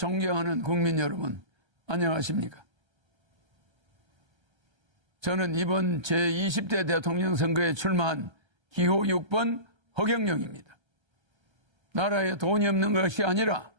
존경하는 국민 여러분, 안녕하십니까? 저는 이번 제20대 대통령 선거에 출마한 기호 6번 허경영입니다. 나라에 돈이 없는 것이 아니라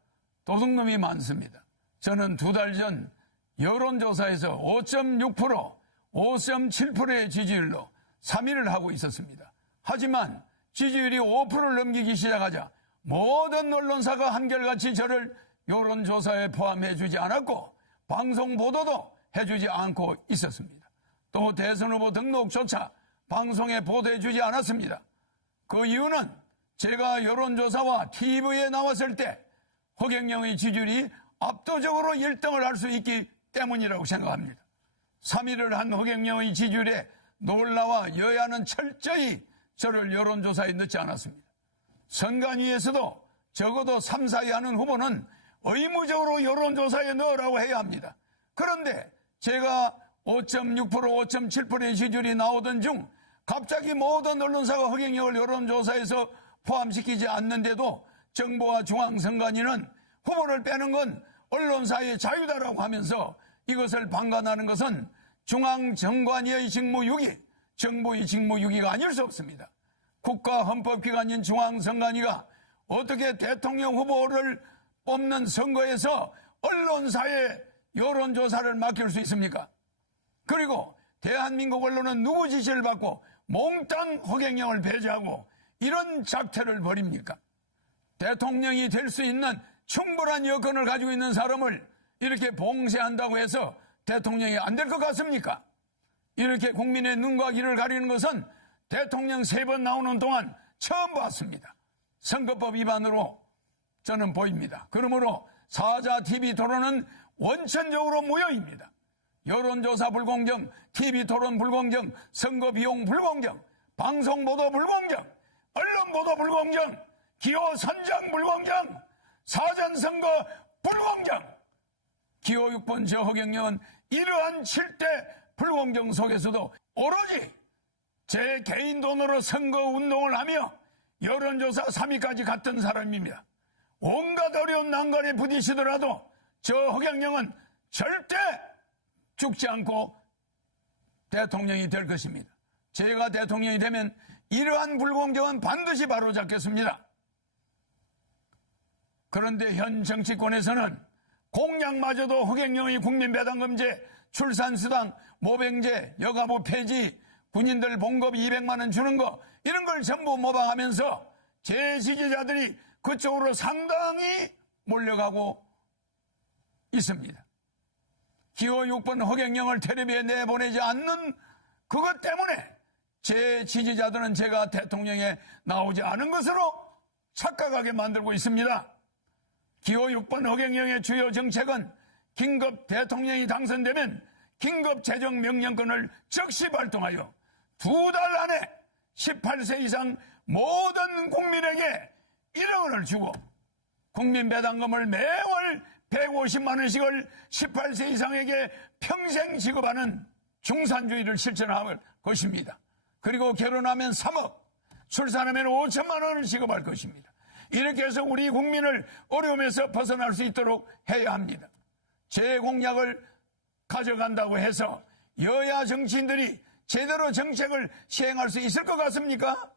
도둑놈이 많습니다. 저는 2달 전 여론조사에서 5.6%, 5.7%의 지지율로 3위를 하고 있었습니다. 하지만 지지율이 5%를 넘기기 시작하자 모든 언론사가 한결같이 저를 여론조사에 포함해주지 않았고 방송 보도도 해주지 않고 있었습니다. 또 대선 후보 등록조차 방송에 보도해주지 않았습니다. 그 이유는 제가 여론조사와 TV에 나왔을 때 허경영의 지지율이 압도적으로 1등을 할 수 있기 때문이라고 생각합니다. 3위를 한 허경영의 지지율에 놀라와 여야는 철저히 저를 여론조사에 넣지 않았습니다. 선관위에서도 적어도 3, 4위 하는 후보는 의무적으로 여론조사에 넣으라고 해야 합니다. 그런데 제가 5.6%, 5.7%의 지지율이 나오던 중 갑자기 모든 언론사가 허경영을 여론조사에서 포함시키지 않는데도 정부와 중앙선관위는 후보를 빼는 건 언론사의 자유다라고 하면서 이것을 방관하는 것은 중앙선관위의 직무유기, 정부의 직무유기가 아닐 수 없습니다. 국가헌법기관인 중앙선관위가 어떻게 대통령 후보를 뽑는 선거에서 언론사에 여론조사를 맡길 수 있습니까? 그리고 대한민국 언론은 누구 지시를 받고 몽땅 허경영을 배제하고 이런 작태를 벌입니까? 대통령이 될 수 있는 충분한 여건을 가지고 있는 사람을 이렇게 봉쇄한다고 해서 대통령이 안 될 것 같습니까? 이렇게 국민의 눈과 귀를 가리는 것은 대통령 3번 나오는 동안 처음 봤습니다. 선거법 위반으로 저는 보입니다. 그러므로 사자TV 토론은 원천적으로 무효입니다. 여론조사 불공정, TV토론 불공정, 선거비용 불공정, 방송보도 불공정, 언론보도 불공정, 기호 선정 불공정, 사전선거 불공정. 기호 6번 저 허경영은 이러한 7대 불공정 속에서도 오로지 제 개인 돈으로 선거운동을 하며 여론조사 3위까지 갔던 사람입니다. 온갖 어려운 난관에 부딪히더라도 저 허경영은 절대 죽지 않고 대통령이 될 것입니다. 제가 대통령이 되면 이러한 불공정은 반드시 바로잡겠습니다. 그런데 현 정치권에서는 공약마저도 허경영의 국민배당금제, 출산수당, 모병제, 여가부 폐지, 군인들 봉급 200만 원 주는 거 이런 걸 전부 모방하면서 제 지지자들이 그쪽으로 상당히 몰려가고 있습니다. 기호 6번 허경영을 텔레비에 내보내지 않는 그것 때문에 제 지지자들은 제가 대통령에 나오지 않은 것으로 착각하게 만들고 있습니다. 기호 6번 허경영의 주요 정책은 긴급 대통령이 당선되면 긴급 재정명령권을 즉시 발동하여 2달 안에 18세 이상 모든 국민에게 1억 원을 주고 국민배당금을 매월 150만 원씩을 18세 이상에게 평생 지급하는 중산주의를 실천할 것입니다. 그리고 결혼하면 3억, 출산하면 5천만 원을 지급할 것입니다. 이렇게 해서 우리 국민을 어려움에서 벗어날 수 있도록 해야 합니다. 제 공약을 가져간다고 해서 여야 정치인들이 제대로 정책을 시행할 수 있을 것 같습니까?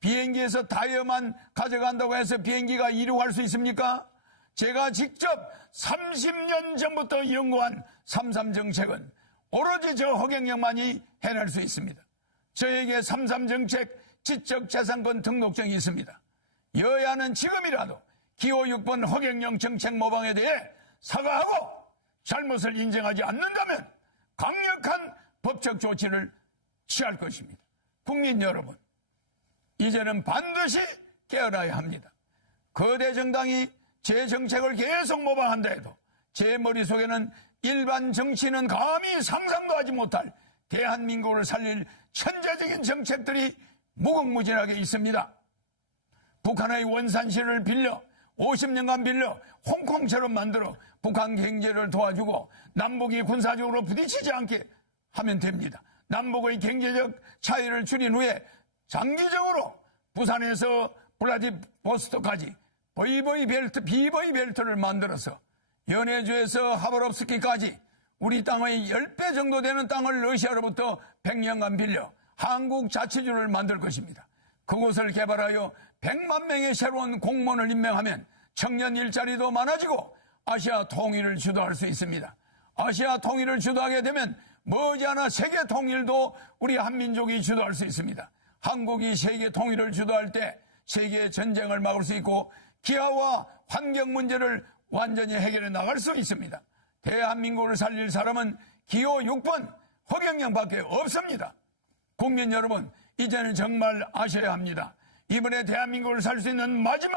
비행기에서 타이어만 가져간다고 해서 비행기가 이륙할 수 있습니까? 제가 직접 30년 전부터 연구한 3.3 정책은 오로지 저 허경영만이 해낼 수 있습니다. 저에게 3.3 정책 지적재산권 등록증이 있습니다. 여야는 지금이라도 기호 6번 허경영 정책 모방에 대해 사과하고 잘못을 인정하지 않는다면 강력한 법적 조치를 취할 것입니다. 국민 여러분, 이제는 반드시 깨어나야 합니다. 거대 정당이 제 정책을 계속 모방한다 해도 제 머릿속에는 일반 정치인은 감히 상상도 하지 못할 대한민국을 살릴 천재적인 정책들이 무궁무진하게 있습니다. 북한의 원산시를 빌려 50년간 빌려 홍콩처럼 만들어 북한 경제를 도와주고 남북이 군사적으로 부딪히지 않게 하면 됩니다. 남북의 경제적 차이를 줄인 후에 장기적으로 부산에서 블라디보스토크까지 비버이 벨트를 만들어서 연해주에서 하바롭스키까지 우리 땅의 10배 정도 되는 땅을 러시아로부터 100년간 빌려 한국 자치주를 만들 것입니다. 그곳을 개발하여 100만 명의 새로운 공무원을 임명하면 청년 일자리도 많아지고 아시아 통일을 주도할 수 있습니다. 아시아 통일을 주도하게 되면 머지않아 세계 통일도 우리 한민족이 주도할 수 있습니다. 한국이 세계 통일을 주도할 때 세계 전쟁을 막을 수 있고 기아와 환경 문제를 완전히 해결해 나갈 수 있습니다. 대한민국을 살릴 사람은 기호 6번 허경영밖에 없습니다. 국민 여러분, 이제는 정말 아셔야 합니다. 이번에 대한민국을 살 수 있는 마지막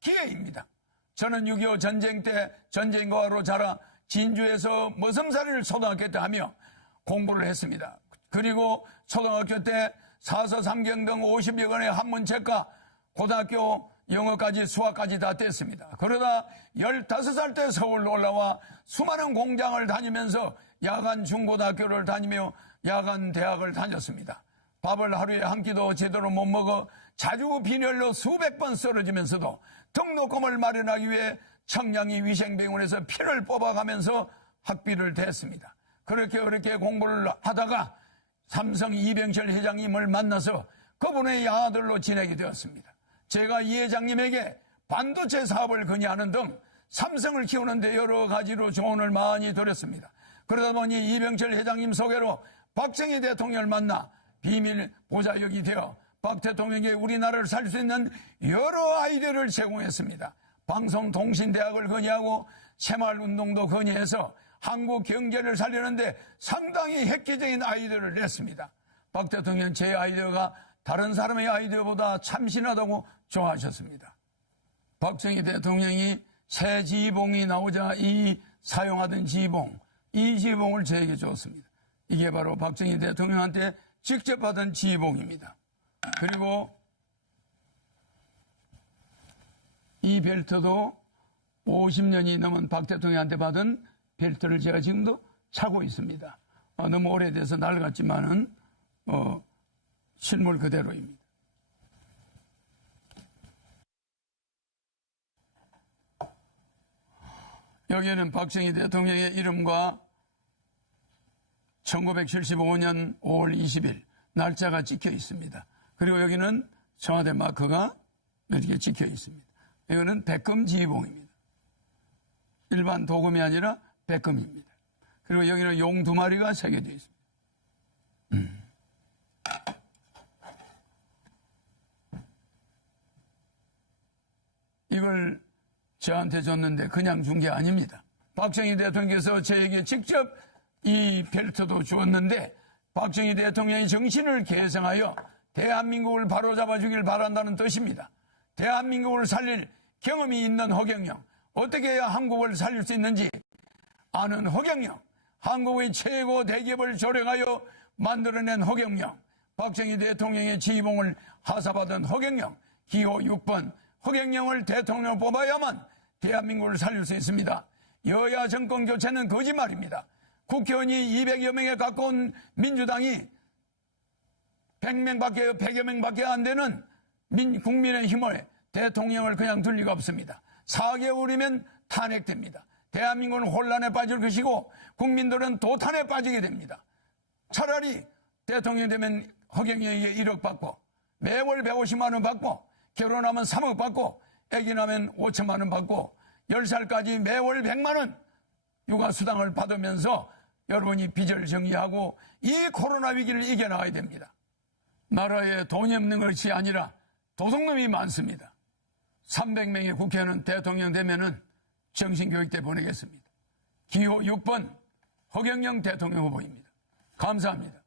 기회입니다. 저는 6.25 전쟁 때 전쟁과로 자라 진주에서 머슴살이를 초등학교 때 하며 공부를 했습니다. 그리고 초등학교 때 사서 삼경 등 50여 권의 한문책과 고등학교 영어까지 수학까지 다 뗐습니다. 그러다 15살 때 서울로 올라와 수많은 공장을 다니면서 야간 중고등학교를 다니며 야간 대학을 다녔습니다. 밥을 하루에 한 끼도 제대로 못 먹어 자주 빈혈로 수백 번 쓰러지면서도 등록금을 마련하기 위해 청량리 위생병원에서 피를 뽑아가면서 학비를 댔습니다. 그렇게 공부를 하다가 삼성 이병철 회장님을 만나서 그분의 아들로 지내게 되었습니다. 제가 이 회장님에게 반도체 사업을 건의하는 등 삼성을 키우는데 여러 가지로 조언을 많이 드렸습니다. 그러다 보니 이병철 회장님 소개로 박정희 대통령을 만나 비밀 보좌역이 되어 박 대통령에게 우리나라를 살 수 있는 여러 아이디어를 제공했습니다. 방송통신대학을 건의하고 새마을운동도 건의해서 한국 경제를 살리는데 상당히 획기적인 아이디어를 냈습니다. 박 대통령은 제 아이디어가 다른 사람의 아이디어보다 참신하다고 좋아하셨습니다. 박정희 대통령이 새 지휘봉이 나오자 사용하던 지휘봉, 이 지휘봉을 저에게 줬습니다. 이게 바로 박정희 대통령한테 직접 받은 지휘봉입니다. 그리고 이 벨트도 50년이 넘은 박 대통령한테 받은 벨트를 제가 지금도 차고 있습니다. 너무 오래돼서 낡았지만은 실물 그대로입니다. 여기에는 박정희 대통령의 이름과 1975년 5월 20일 날짜가 찍혀 있습니다. 그리고 여기는 청와대 마크가 이렇게 찍혀 있습니다. 이거는 백금 지휘봉입니다. 일반 도금이 아니라 백금입니다. 그리고 여기는 용 2마리가 새겨져 있습니다. 이걸 저한테 줬는데 그냥 준 게 아닙니다. 박정희 대통령께서 저에게 직접 이 벨트도 주었는데 박정희 대통령의 정신을 계승하여 대한민국을 바로잡아 주길 바란다는 뜻입니다. 대한민국을 살릴 경험이 있는 허경영, 어떻게 해야 한국을 살릴 수 있는지 아는 허경영, 한국의 최고 대기업을 조력하여 만들어낸 허경영, 박정희 대통령의 지휘봉을 하사받은 허경영, 기호 6번 허경영을 대통령으로 뽑아야만 대한민국을 살릴 수 있습니다. 여야 정권 교체는 거짓말입니다. 국회의원이 200여 명에 가까운 민주당이 100여 명밖에 안 되는 국민의힘을 대통령을 그냥 둘 리가 없습니다. 4개월이면 탄핵됩니다. 대한민국은 혼란에 빠질 것이고 국민들은 도탄에 빠지게 됩니다. 차라리 대통령 되면 허경영에게 1억 받고 매월 150만 원 받고 결혼하면 3억 받고 아기 나면 5천만 원 받고 10살까지 매월 100만 원 육아수당을 받으면서 여러분이 빚을 정리하고 이 코로나 위기를 이겨나가야 됩니다. 나라에 돈이 없는 것이 아니라 도둑놈이 많습니다. 300명의 국회의원은 대통령 되면은 정신교육대 보내겠습니다. 기호 6번 허경영 대통령 후보입니다. 감사합니다.